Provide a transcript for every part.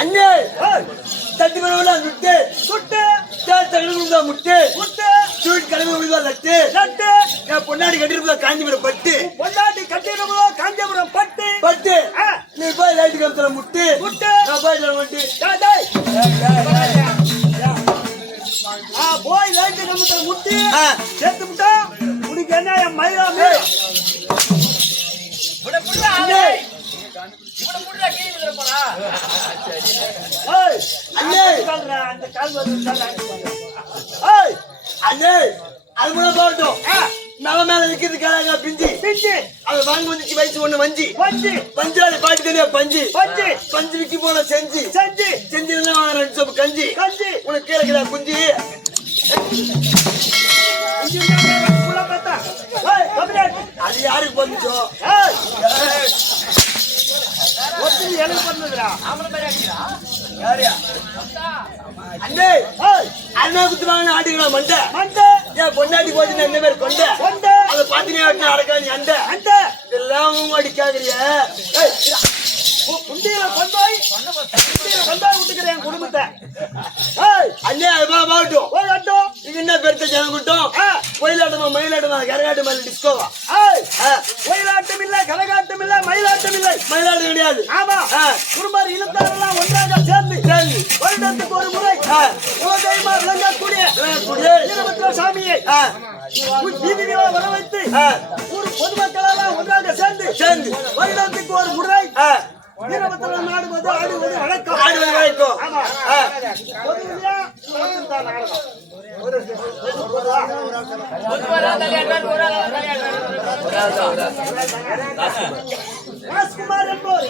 அண்ணே தட்டி மரவல முட்டு சுட்டு தகடுதா முட்டு முட்டு சூட் கலவை உழுதா லட்டு லட்டு நான் பொன்னாடி கட்டிருப்பா காஞ்சிபுரம் பட்டு பொன்னாடி கட்டிருப்பா காஞ்சிபுரம் பட்டு பட்டு நீ போய் லைட் கம்பத்துல முட்டு முட்டு நான் போய் முட்டு டேய் போய் லைட் கம்பத்துல முட்டு சேர்த்து முட்டா உனக்கு என்ன மயிலாமே புட புட அண்ணே இவன புடுடா கீழ விழுறப்படா ஏய் அண்ணே சொல்றா அந்த கால் வந்து ஏய் அண்ணே அல்முன போடு மேல மேல நிக்குது காலங்க பிஞ்சி பிஞ்சி அது வாங்க வந்துச்சு வயசு ஒண்ணு வஞ்சி வஞ்சி பஞ்சாலி பாட்டு தெரியா பஞ்சி பஞ்சி பஞ்சி விக்கி போல செஞ்சி செஞ்சி செஞ்சினா ரெண்டு சோப்பு கஞ்சி கஞ்சி உனக்கு கேக்குதா குஞ்சி புள்ள பத்தா ஏய் கபிலட் அது யாருக்கு வந்துச்சோ ஏய் ஒத்தி எனக்கு பண்ணதுடா ஆமல மாதிரி அடிடா யாரியா அண்ணே ஏய் அண்ணா குத்துவாங்க ஆடிங்களா மண்டை மண்டை ஏன் பொண்டாட்டி போச்சு என்ன பேர் கொண்ட கொண்ட அத பாத்தினே ஆட்டன அடக்கானி அந்த அந்த எல்லாம் அடிக்காதறியே ஏய் குண்டில கொண்டாய் விட்டுக்கிறேன் குடும்பத்தை ஏய் அண்ணே வா வாட்டும் போய் ஆட்டும் இது என்ன பெருத்த ஜனம் கூட்டம் கோயிலாட்டமா மயிலாட்டமா கரகாட்டம் இல்ல டிஸ்கோவா ஏய் கோயிலாட்டம் இல்ல கரகாட்டம் இல்ல மயிலாட்டம் இல்ல மயிலாட்டம் கிடையாது ஆமா குருமார் இனத்தாரெல்லாம் ஒன்றாக சேர்ந்து சேர்ந்து வருடத்துக்கு ஒரு முறை குலதெய்வமா விளங்கக்கூடிய வீரபத்ர சாமியை வீதியில வர வைத்து ஒரு பொதுமக்களெல்லாம் ஒன்றாக சேர்ந்து சேர்ந்து வருடத்துக்கு ஒரு முறை வீரபத்ர நாடுவது ஆடுவது வழக்கம் ஆடுவது வழக்கம் ஆமா பொதுவியா தான் நாடகம் ராஜ்குமார் என்பவர்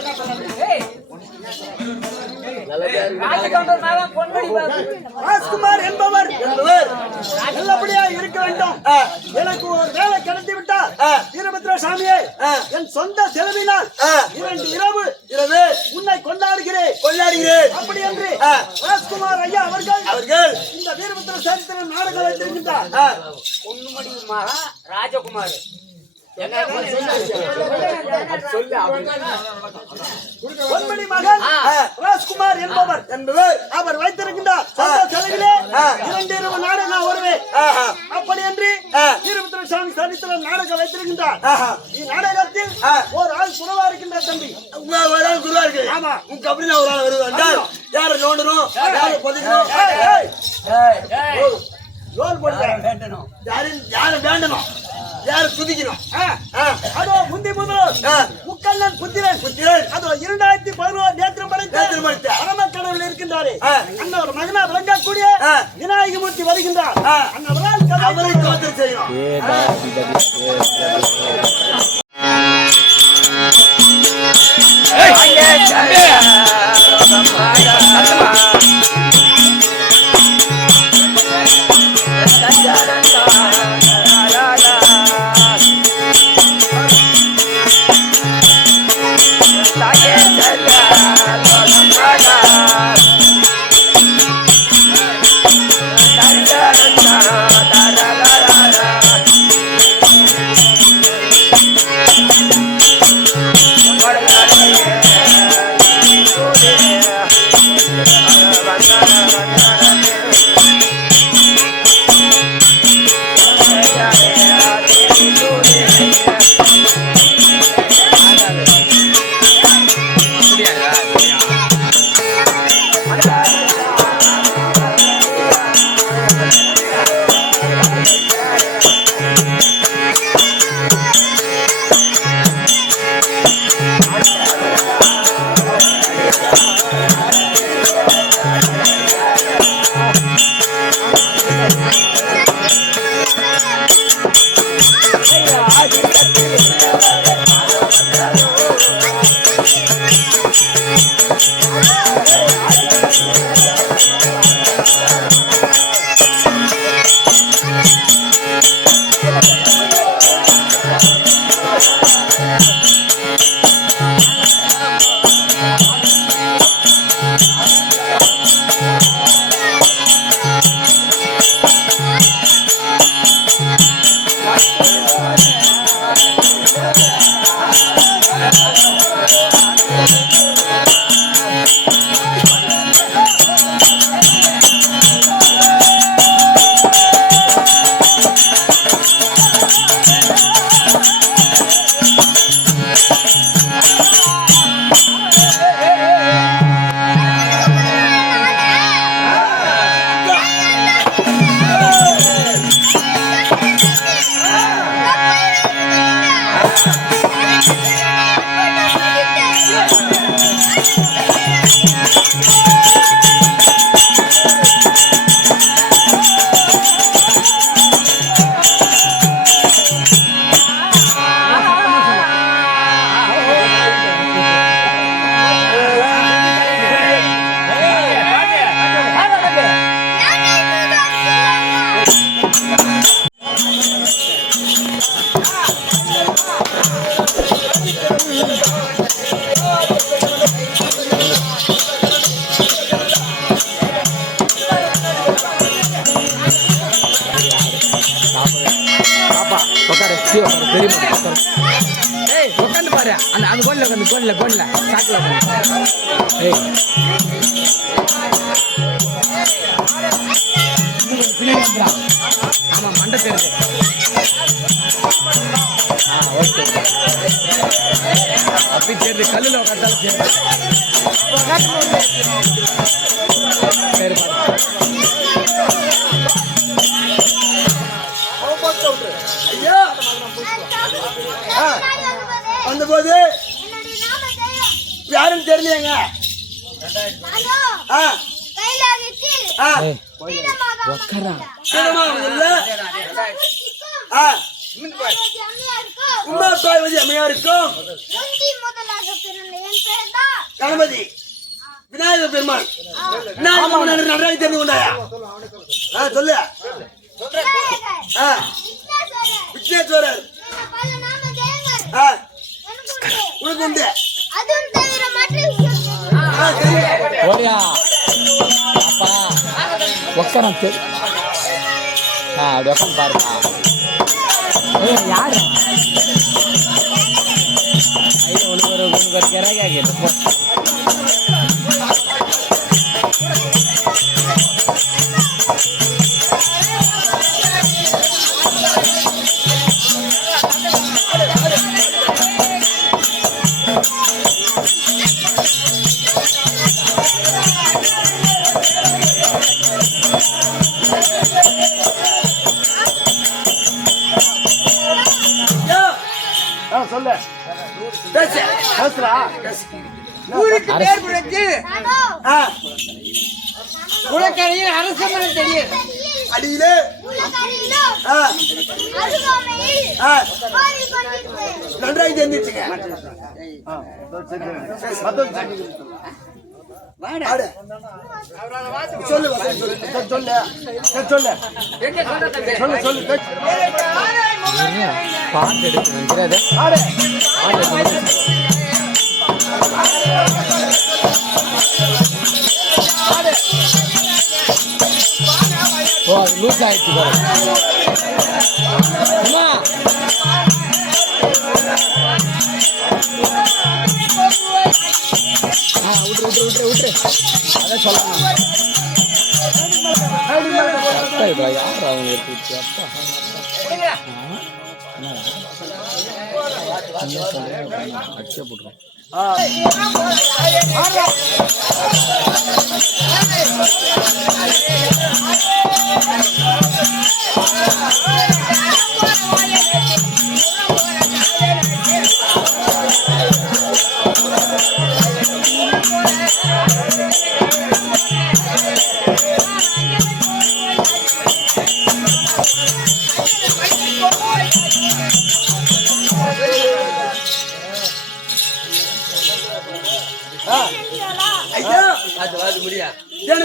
ராஜ்குமார் என்பவர் நல்லபடியா இருக்க வேண்டும். எனக்கு ஒரு வேலை கிடைத்து விட்டால் வீரபத்ர சாமியே என் சொந்த செலவினால் 2 இரவு உன்னை கொண்டாடுகிறேன் அப்படி என்று ராஜ்குமார் ஐயா அவர்கள் இந்த வீரபத்ர சரித்திர நாடகம் வைத்திருக்கின்றார். ராஜகுமார் பொன்மணி மகன் ராஜ்குமார் என்பவர் அவர் வைத்திருக்கின்றார். 2 இரவு நாடகம் நான் வருவேன் அப்படி என்று வீரபத்ர சாமி சரித்திர நாடகம் வைத்திருக்கின்றார். இந்நாடகத்தில் ஒரு ஆள் குருவா இருக்கின்ற தம்பி ஒரு ஆள் குருவா இருக்கு. ஆமா உங்க அப்படின்னு ஒரு ஆள் வருவாங்க. யாரை நோண்டணும் யாரை பதிக்கணும் ரோல் போட்டு யாரை வேண்டணும் யாரு துதிக்கணும் அதோ முந்தி முதல் முக்கல்லன் புத்திரன் அதோ 2011 நேத்திரம் படைத்த அரமக்கடவுள் இருக்கின்றாரே அண்ணா ஒரு மகனா விளங்கக்கூடிய விநாயகமூர்த்தி வருகின்றார். அண்ணவரால் அவரை தோற்று செய்யணும். உட்காந்து பாரு அந்த கோல்ல சாக்குல பின்னாடி வந்துடா ஆமா மண்டை தெரியுது ஓகே அப்படி தெரியுது கல்லுல உட்காந்தாலும் சரி வந்தபோது யாரும் தெரியலங்க உமா பார்வதி அம்மையா இருக்கும் கணபதி விநாயகர் பெருமாள் நன்றாக தெரிந்து கொண்டாயா சொல்லு விக்னேஸ்வரர் உனக்கு உண்டு அப்பா உட்காரம் அப்படி உட்காந்து பாருப்பா யாரு உனக்கு ஒரு கிராக கேட்டு சொல்லு ஊருக்கு பேர் புரட்சி உலகரையில் அரசமரம் தெரியும் அடியிலே நன்றாக தெரிஞ்சிச்சுங்க சொல்லு பாட்டு எடுக்கணும் ஓ அது லூஸ் ஆயிடுச்சு அம்மா விட்டுரு அதான் சொல்லணும் யார் அவங்க அடிச்சே போட்டுருவோம்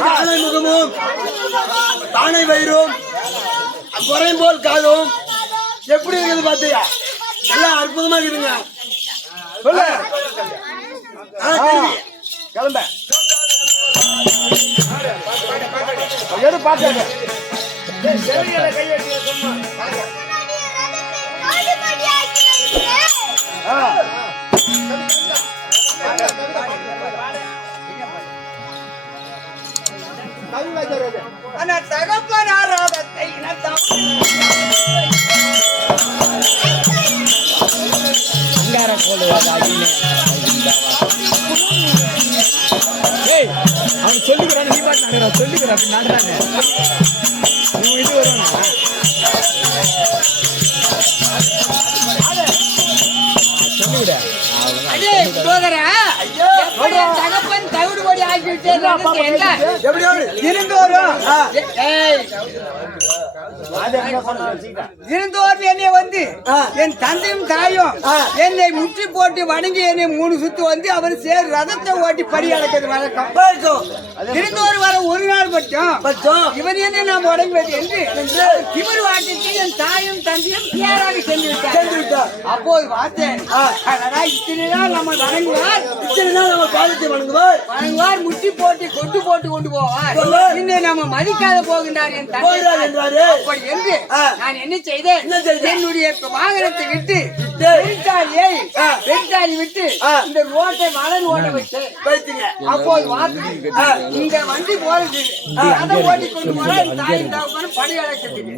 ஆனை முகமும் தானை வயிறும் குறையும் போல் காலும் எப்படி இருக்குது பாத்தியா எல்லாம் அற்புதமா இருக்குதுங்க சொல்லு கிளம்ப எது பாத்தாங்க தகப்பனாராதத்தை பாரு அப்படி நடுறானே இவங்க இது வருவானா சொல்லிவிட அடே சோதரா எப்படியா தகப்பன் தவிடு போடி ஆக்கி விட்டேன் என்ன இருந்தோரும் இருந்தோர் என்னை வந்து என் தந்தையும் தாயும் என்னை முற்றி போட்டு வணங்கி என்னை 3 சுத்து வந்து அவர் சேர் ரதத்தை ஓட்டி படி அழைக்கிறது வழக்கம் இருந்தோர் வர ஒரு நாள் மட்டும் இவன் என்ன நாம் உடங்குவது என்று இவர் வாட்டிட்டு என் தாயும் தந்தையும் பேராக சென்று விட்டார் அப்போது பார்த்தேன் இத்தனை நாள் நம்ம வணங்குவார் இத்தனை நாள் நம்ம பாதத்தை வணங்குவார் வணங்குவார் முட்டி போட்டு கொண்டு போவார் இன்னும் நம்ம மதிக்காத போகின்றார் என் தந்தை அப்படி என்று நான் என்ன செய்தேன் என்னுடைய வாகனத்தை விட்டு வெட்டாளி விட்டு இந்த ரோட்டை மலர் ஓட வைத்தேன் அப்போது பார்த்து இந்த வண்டி போறது அதை ஓட்டி கொண்டு போனா தாயின் தகப்பனும் படி அழைக்கிறதுக்கு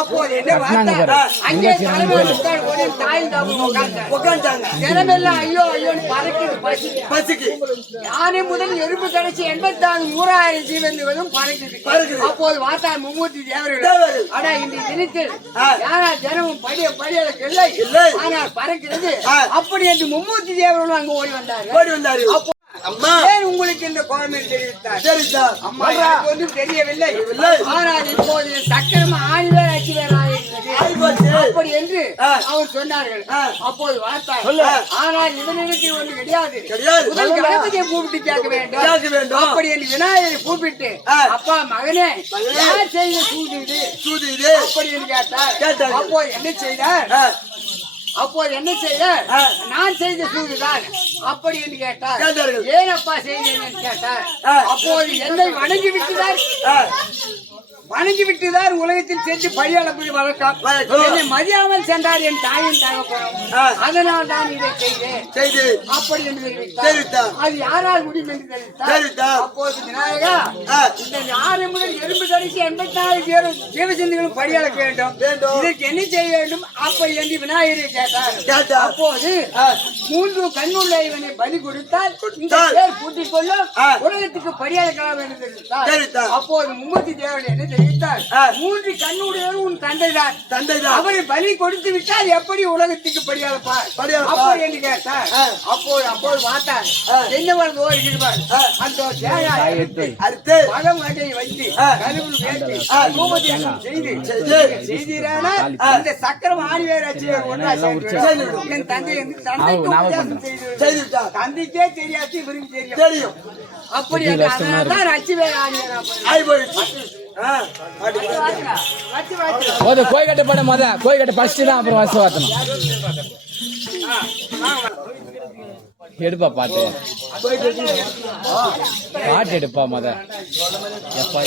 அப்போது என்ன பார்த்தா அங்கே தலைமையில் உட்கார்ந்து தாயின் தகப்பன் உட்கார்ந்தாங்க ஜனமெல்லாம் ஐயோ ஐயோன்னு பறக்குது பசிக்கு யானை முதல் எறும்பு கடைசி 84,000 ஜீவன்களும் பறக்குது அப்போது பார்த்தா மும்மூர்த்தி தேவர்கள் ஆனா இந்த தினத்தில் யாரா ஜனமும் படியல இல்லை ஆனால் பறக்கிறது அப்படி என்று மும்மூர்த்தி தேவர்களும் அங்கு ஓடி வந்தாரு அப்போ அம்மா உங்களுக்கு இந்த குழந்தை தெரிவித்தார் அம்மா எனக்கு ஒன்றும் தெரியவில்லை ஆனால் இப்போது சக்கரம் ஆணிவேர் அச்சுவேராயிருக்கிறது அப்படி என்று அவர் சொன்னார்கள் அப்போது வார்த்தார் ஆனால் இவனுக்கு ஒன்று கிடையாது முதல் கணபதியை கூப்பிட்டு கேட்க வேண்டும் அப்படி என்று விநாயகரை கூப்பிட்டு அப்பா மகனே யார் செய்த சூது இது அப்படி என்று கேட்டார் அப்போது என்ன செய்தார் நான் செய்த சூதுதான் அப்படி என்று கேட்டார் ஏன் அப்பா செய்தேன் கேட்டார் அப்போது என்னை வணங்கி விட்டுதான் உலகத்தில் சென்று பழியளப்பது வழக்கம் என்னை மதியாமல் சென்றார் என் தாயின் தகப்பனும் அதனால் தான் இதை செய்தேன் அப்படி என்று தெரிவித்தார் அது யாரால் முடியும் என்று தெரிவித்தார் அப்போது விநாயகா இந்த 6 முதல் எறும்பு கடைசி 84 ஜீவஜந்துகளும் பழியளக்க வேண்டும் இதற்கு என்ன செய்ய வேண்டும் அப்படி என்று விநாயகரை கேட்டார் அப்போது 3 கண்ணுள்ள இவனை பலி கொடுத்தால் இந்த பேர் கூட்டிக் கொள்ளும் உலகத்துக்கு பழியளக்கலாம் என்று தெரிவித்தார் அப்போது மும்மூர்த்தி தேவர்கள் என்ன தெரிவித்தார் 3 கண்ணுடையவர் உன் தந்தைதான் அவரை பலி கொடுத்து விட்டால் எப்படி உலகத்துக்கு பழியளப்பார் அப்போது என்று கேட்டார் அப்போது பார்த்தார் என்ன வருது ஓடுகிறார் அந்த தேங்காய் அறுத்து பழம் வகையை வைத்து கருவில் வேட்டி தூபதீபம் செய்தீரானால் இந்த சக்கரம் ஆணிவேர் அச்சுவேர் ஒன்றா சேர்ந்து என் தந்தைக்கே தெரியாது இவருக்கு தெரியும் அப்படி அதனால்தான் அச்சுவேர் ஆணிவேர் கோய் கட்ட படம் கோய் கட்ட ஃபர்ஸ்ட் தான் அப்புறம் வச வாத்தணும் எடுப்பா பாட்டு எடுப்பா எப்பா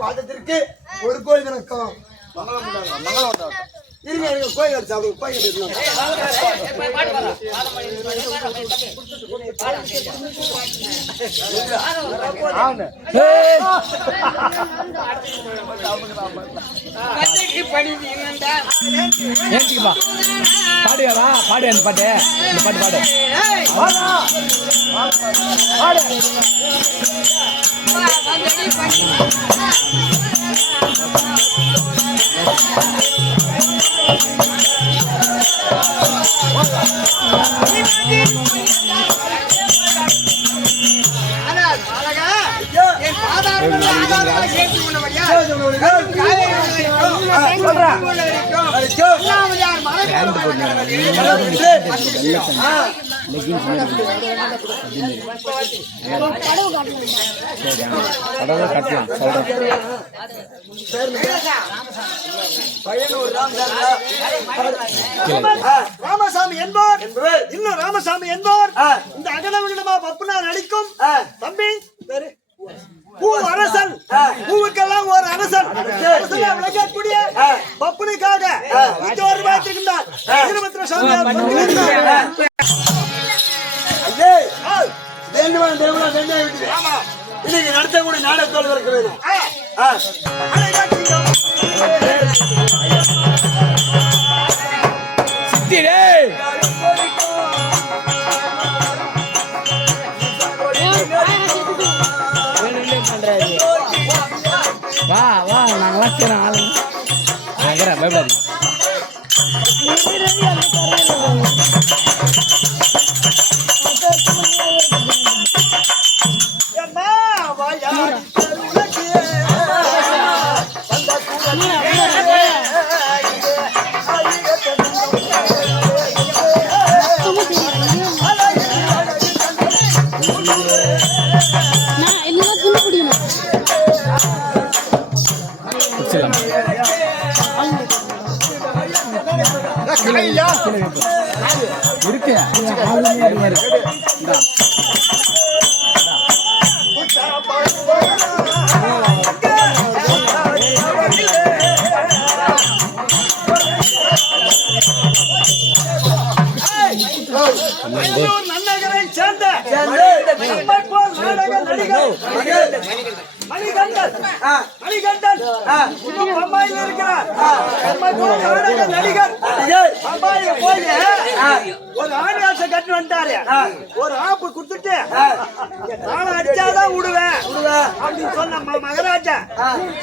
பாதத்திற்கு ஒரு கோயில் வணக்கம் இருங்க கோயில் பாடுவா பாடு அந்த பாட்டு இந்த பாட்டு என் சொல்றேன். வரைக்கும் அண்ணாமலையார் மலைக்கோட்டை கடவுளை கட்டலாம் சொல்றேன். பையனூர் ராமசாமி என்பவர் இன்னும் ராமசாமி என்பவர் இந்த அகடவிடமா பப்புனார் நடிக்கும் தம்பி பூ அரசன், பூவுக்கெல்லாம் ஒரு அரசன் விளக்கக்கூடிய பப்புனுக்காக இந்த ஒரு வாய்த்திருக்கின்றார் வீரபத்ர சாமியார். இன்னைக்கு நடத்தக்கூடிய நாடகத்தோடு இருக்க வேண்டும். சித்திரே வா வா நாங்களாம் செய்யறோம் ஆளுங்க நாங்கிறேன் பயப்படாது. இருக்கு நன்னகரை சேர்ந்த நாடக நடிகர் மணிகண்டன் பம்பாயில் இருக்கிறார். நாடக நடிகர் பம்பாயில போய் ஒரு ஆணியாசை கட்டி வந்துட்டாரு. ஒரு ஆப்பு குடுத்துட்டு தான அடிச்சாதான் விடுவேன் அப்படின்னு சொன்ன மகாராஜா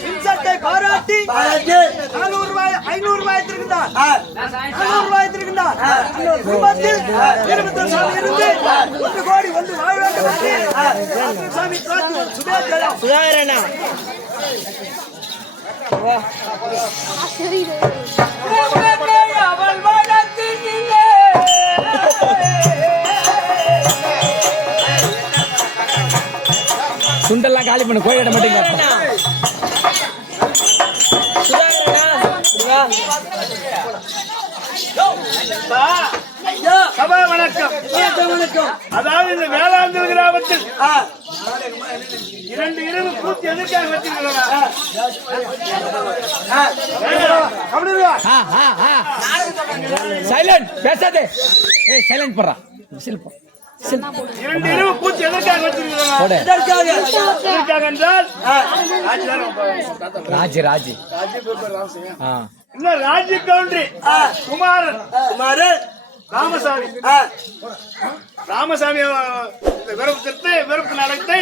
சிம்சத்தை பாராட்டி 400 ரூபாய் 500 ரூபாய் திருந்தார். 500 ரூபாய் திருந்தார். குடும்பத்தில் வீரபத்ரசாமி இருந்து 1 கோடி வந்து வாழ வேண்டும். சாமி சுதாகரனா சுண்டெல்லாம் காலி பண்ணு கோயில மாட்டீங்க. சபா வணக்கம். அதாவது இந்த வேளாந்தல் கிராமத்தில் 2 இரவு பூர்த்தி எதுக்காக வச்சிருக்கிறா? சைலண்ட் பேசாதே. ஏய் சைலண்ட் போடுறா. விசில் போ. 2 இரவு பூச்சி எதற்காக வச்சிருக்கிறா? எதற்காக என்றால் ராஜி இன்னும் ராஜி கவுண்டரி குமாரன் ராமசாமி விருப்ப நடத்தை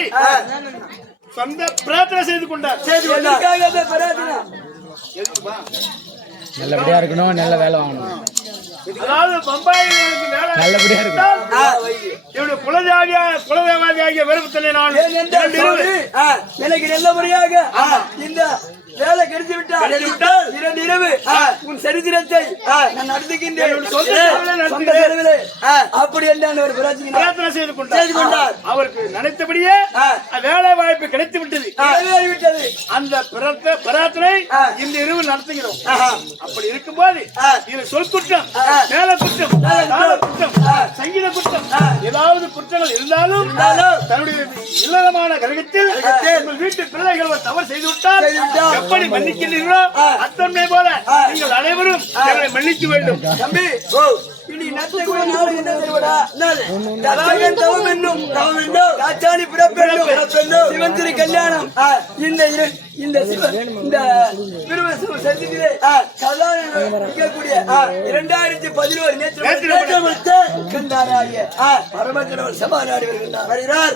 சொந்த பிரார்த்தனை செய்து கொண்டார். நல்லபடியா இருக்கணும், நல்ல வேலை வாங்கணும். அதாவது பம்பாயில் வேலை நல்லபடியா இருக்கணும். இவருடைய குலதேவாதியாகிய விருப்பத்திலே நான் எனக்கு நல்லபடியாக இந்த வேலை கிடைத்து விட்டால் 2 இரவு உன் சரித்திரத்தை நான் நடத்துகின்றேன். அப்படி என்ன ஒரு பிரார்த்தனை செய்து கொண்டார். அவருக்கு நினைத்தபடியே வேலை வாய்ப்பு கிடைத்து விட்டது. அந்த பிரார்த்தனை இந்த இரவு நடத்துகிறோம். அப்படி இருக்கும்போது இது சொல் குற்றம், மேல குற்றம், குற்றம், சங்கீத குற்றம், ஏதாவது குற்றங்கள் இருந்தாலும் தன்னுடைய இல்லறமான கிரகத்தில் உங்கள் வீட்டு பிள்ளைகள் ஒரு தவறு செய்துவிட்டால் எப்படி மன்னிக்கின்றீர்களோ அத்தனை போல நீங்கள் அனைவரும் எங்களை மன்னிக்க வேண்டும். தம்பி இனி நட்சத்திர நாள் என்ன தெரியுமா? தராகன் தவம் என்னும் ராஜாணி பிறப்பெண்ணும் சிவன் திரு கல்யாணம் இந்த சந்திக்கிறே இருக்கக்கூடிய 2011 நேற்று கண்டாராகிய பரமக்கடவுள் சபாநாடி வருகிறார்.